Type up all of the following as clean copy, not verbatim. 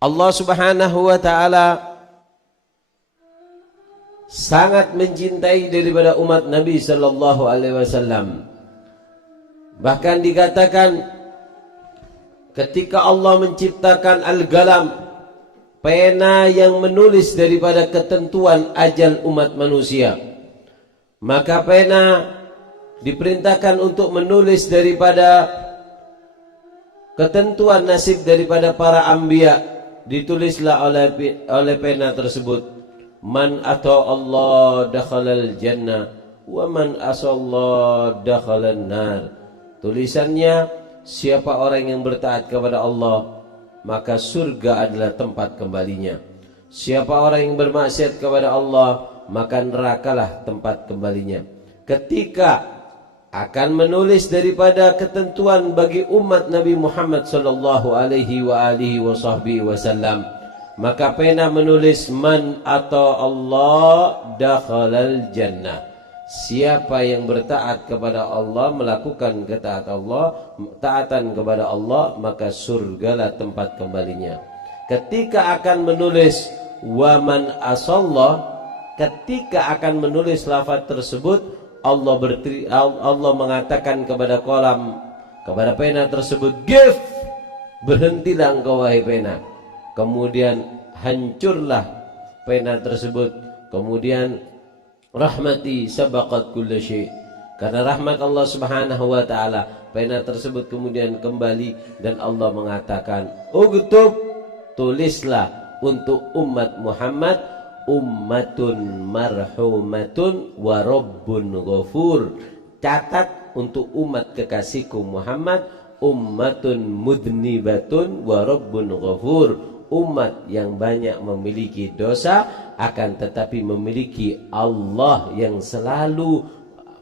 Allah Subhanahu wa ta'ala sangat mencintai daripada umat Nabi sallallahu alaihi wasallam. Bahkan dikatakan ketika Allah menciptakan al-qalam, pena yang menulis daripada ketentuan ajal umat manusia, maka pena diperintahkan untuk menulis daripada ketentuan nasib daripada para anbiya. Ditulislah oleh pena tersebut, man ata Allah dakhalal jannah wa man asallah dakhalan nar. Tulisannya, siapa orang yang bertaat kepada Allah, maka surga adalah tempat kembalinya. Siapa orang yang bermaksiat kepada Allah, maka nerakalah tempat kembalinya. Ketika akan menulis daripada ketentuan bagi umat Nabi Muhammad sallallahu alaihi wasallam, maka pena menulis man ata Allah dakhalal jannah. Siapa yang bertaat kepada Allah, melakukan taatan kepada Allah, maka surgalah tempat kembalinya. Ketika akan menulis wa man asallah, ketika akan menulis lafaz tersebut, Allah mengatakan kepada pena tersebut, give, berhentilah engkau wahai pena. Kemudian hancurlah pena tersebut. Kemudian rahmati sabaqat kulla syai', karena rahmat Allah Subhanahu wa ta'ala, pena tersebut kemudian kembali dan Allah mengatakan, uktub, tulislah untuk umat Muhammad, ummatun marhumatun wa rabbun ghafur. Catat untuk umat kekasihku Muhammad, ummatun mudnibatun wa rabbun ghafur. Umat yang banyak memiliki dosa, akan tetapi memiliki Allah yang selalu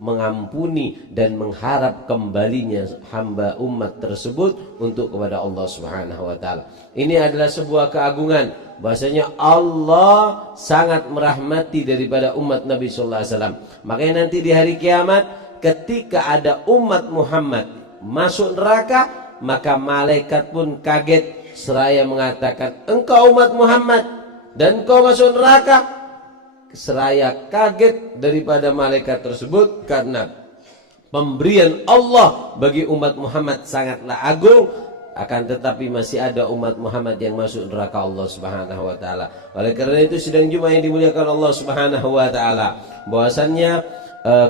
mengampuni dan mengharap kembalinya hamba umat tersebut untuk kepada Allah Subhanahu wa ta'ala. Ini adalah sebuah keagungan, bahasanya Allah sangat merahmati daripada umat Nabi sallallahu alaihi wasallam. Makanya nanti di hari kiamat, ketika ada umat Muhammad masuk neraka, maka malaikat pun kaget seraya mengatakan, engkau umat Muhammad dan engkau masuk neraka. Seraya kaget daripada malaikat tersebut, karena pemberian Allah bagi umat Muhammad sangatlah agung. Akan tetapi masih ada umat Muhammad yang masuk neraka Allah Subhanahu wa ta'ala. Oleh karena itu, sidang Jumat yang dimuliakan Allah Subhanahu wa ta'ala, bahwasannya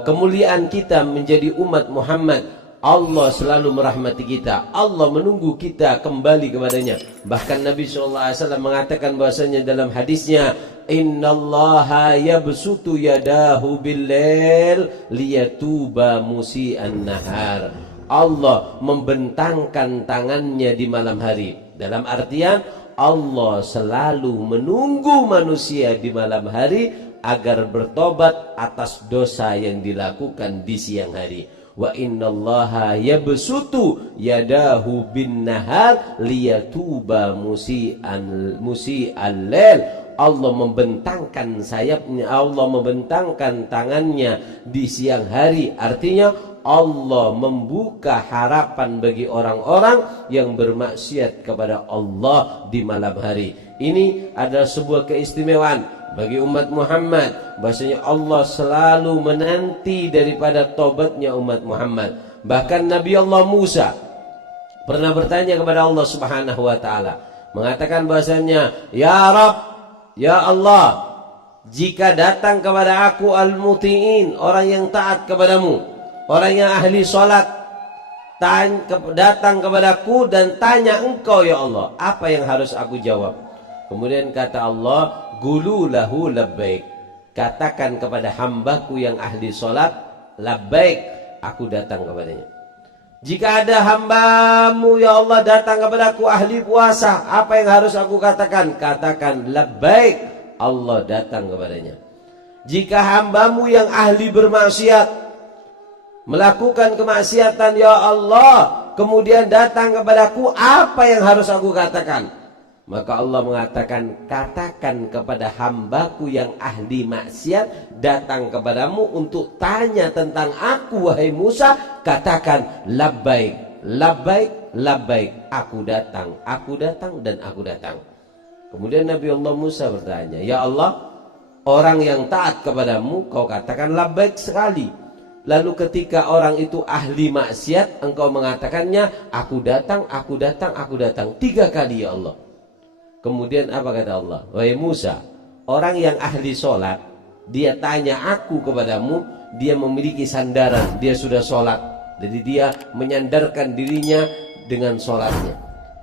kemuliaan kita menjadi umat Muhammad, Allah selalu merahmati kita, Allah menunggu kita kembali kepadanya. Bahkan Nabi SAW mengatakan bahasanya dalam hadisnya, innallaha yabsutu yadahu bil-lail liyatuba musi'an nahar. Allah membentangkan tangannya di malam hari. Dalam artian, Allah selalu menunggu manusia di malam hari agar bertobat atas dosa yang dilakukan di siang hari. Wa innallaha yabsutu yadahu bin nahar liyatuba musi'al lail. Allah membentangkan sayapnya, Allah membentangkan tangannya di siang hari. Artinya Allah membuka harapan bagi orang-orang yang bermaksiat kepada Allah di malam hari. Ini adalah sebuah keistimewaan bagi umat Muhammad, bahasanya Allah selalu menanti daripada tobatnya umat Muhammad. Bahkan Nabi Allah Musa pernah bertanya kepada Allah Subhanahu wa ta'ala, mengatakan bahasanya, ya Rabb, ya Allah, jika datang kepada aku al-muti'in, orang yang taat kepadamu, orang yang ahli salat, datang kepadaku dan tanya engkau ya Allah, apa yang harus aku jawab? Kemudian kata Allah, gulu lahu labbaik, katakan kepada hambaku yang ahli salat, labbaik, aku datang kepadanya. Jika ada hambamu ya Allah datang kepadaku ahli puasa, apa yang harus aku katakan? Katakan labbaik, Allah datang kepadanya. Jika hambamu yang ahli bermaksiat, melakukan kemaksiatan ya Allah, kemudian datang kepadaku, apa yang harus aku katakan? Maka Allah mengatakan, katakan kepada hambaku yang ahli maksiat datang kepadamu untuk tanya tentang aku wahai Musa, katakan labbaik, labbaik, labbaik, aku datang dan aku datang. Kemudian Nabi Allah Musa bertanya, "Ya Allah, orang yang taat kepadamu kau katakan labbaik sekali. Lalu ketika orang itu ahli maksiat, engkau mengatakannya, aku datang, aku datang, aku datang 3 kali ya Allah." Kemudian apa kata Allah? "Wahai Musa, orang yang ahli sholat, dia tanya aku kepadamu, dia memiliki sandaran, dia sudah sholat. Jadi dia menyandarkan dirinya dengan sholatnya.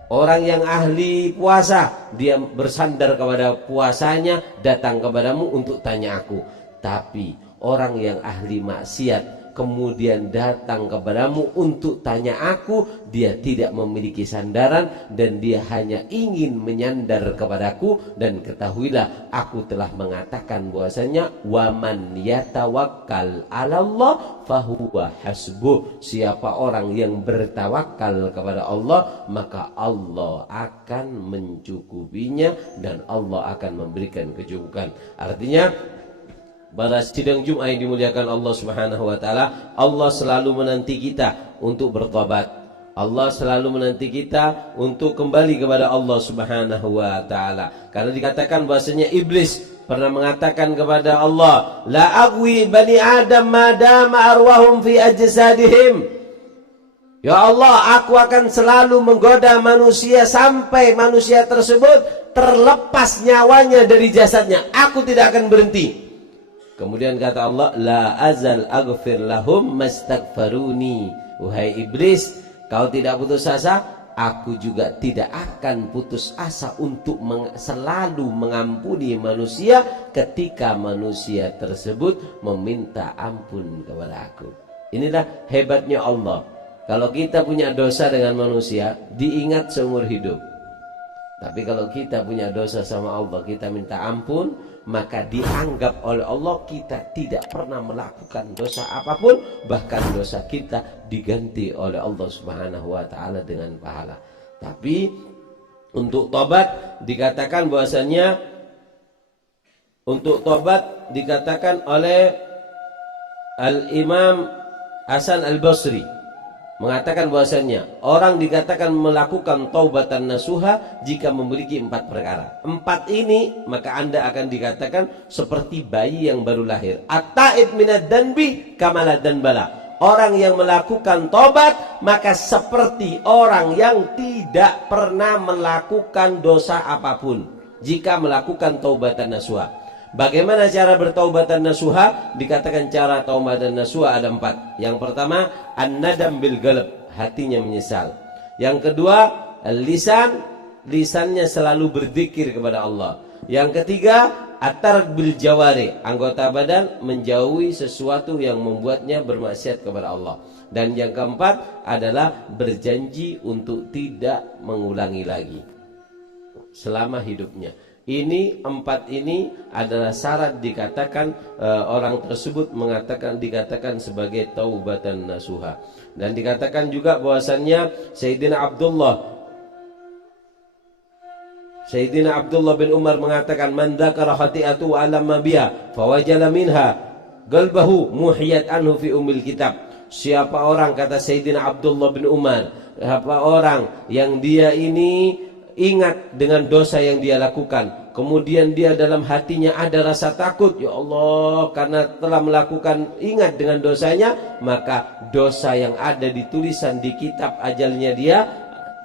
Orang yang ahli puasa, dia bersandar kepada puasanya, datang kepadamu untuk tanya aku. Tapi orang yang ahli maksiat kemudian datang kepadamu untuk tanya aku, dia tidak memiliki sandaran dan dia hanya ingin menyandar kepadaku. Dan ketahuilah, aku telah mengatakan bahwasanya waman yatawakkal 'alallah fahuwa hasbuh. Siapa orang yang bertawakal kepada Allah, maka Allah akan mencukupinya dan Allah akan memberikan kecukupan." Artinya, pada sidang Jumat yang dimuliakan Allah Subhanahu wa taala, Allah selalu menanti kita untuk bertobat. Allah selalu menanti kita untuk kembali kepada Allah Subhanahu wa taala. Karena dikatakan bahasanya iblis pernah mengatakan kepada Allah, "La aghwi bani Adam madama arwahum fi ajsadihim." Ya Allah, aku akan selalu menggoda manusia sampai manusia tersebut terlepas nyawanya dari jasadnya. Aku tidak akan berhenti. Kemudian kata Allah, "La azal aghfir lahum mastaghfaruni." Wahai iblis, kau tidak putus asa, aku juga tidak akan putus asa untuk selalu mengampuni manusia ketika manusia tersebut meminta ampun kepada aku. Inilah hebatnya Allah. Kalau kita punya dosa dengan manusia, diingat seumur hidup. Tapi kalau kita punya dosa sama Allah, kita minta ampun, maka dianggap oleh Allah kita tidak pernah melakukan dosa apapun. Bahkan dosa kita diganti oleh Allah Subhanahu wa ta'ala dengan pahala. Tapi untuk tobat dikatakan bahwasanya, untuk tobat dikatakan oleh Al-Imam Hasan Al-Basri mengatakan bahwasanya orang dikatakan melakukan taubatan nasuha jika memiliki 4 perkara. 4 ini maka Anda akan dikatakan seperti bayi yang baru lahir. At-taib minad danbi kamala danbala. Orang yang melakukan tobat maka seperti orang yang tidak pernah melakukan dosa apapun jika melakukan taubatan nasuha. Bagaimana cara bertaubatan nasuha? Dikatakan cara taubatan nasuha ada 4. Yang pertama, an-nadam bil galab, hatinya menyesal. Yang kedua, lisannya selalu berzikir kepada Allah. Yang ketiga, at-tark bil jawari, anggota badan menjauhi sesuatu yang membuatnya bermaksiat kepada Allah. Dan yang keempat adalah berjanji untuk tidak mengulangi lagi selama hidupnya. Ini 4 ini adalah syarat dikatakan orang tersebut dikatakan sebagai taubatan nasuha. Dan dikatakan juga bahwasannya Sayyidina Abdullah bin Umar mengatakan, "Man dzakara khati'atu wa alamma biha fawajala minha qalbahu muhiyat anhu fi umil kitab." Siapa orang, kata Sayyidina Abdullah bin Umar, siapa orang yang dia ini ingat dengan dosa yang dia lakukan, kemudian dia dalam hatinya ada rasa takut, ya Allah, karena telah melakukan, ingat dengan dosanya, maka dosa yang ada di tulisan di kitab ajalnya dia,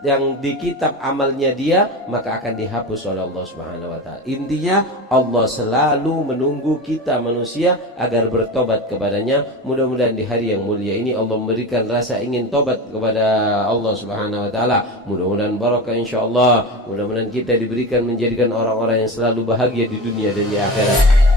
yang di kitab amalnya dia, maka akan dihapus oleh Allah Subhanahu wa ta'ala. Intinya Allah selalu menunggu kita manusia agar bertobat kepadanya. Mudah-mudahan di hari yang mulia ini Allah memberikan rasa ingin tobat kepada Allah Subhanahu wa ta'ala. Mudah-mudahan barakah insyaallah. Mudah-mudahan kita diberikan menjadikan orang-orang yang selalu bahagia di dunia dan di akhirat.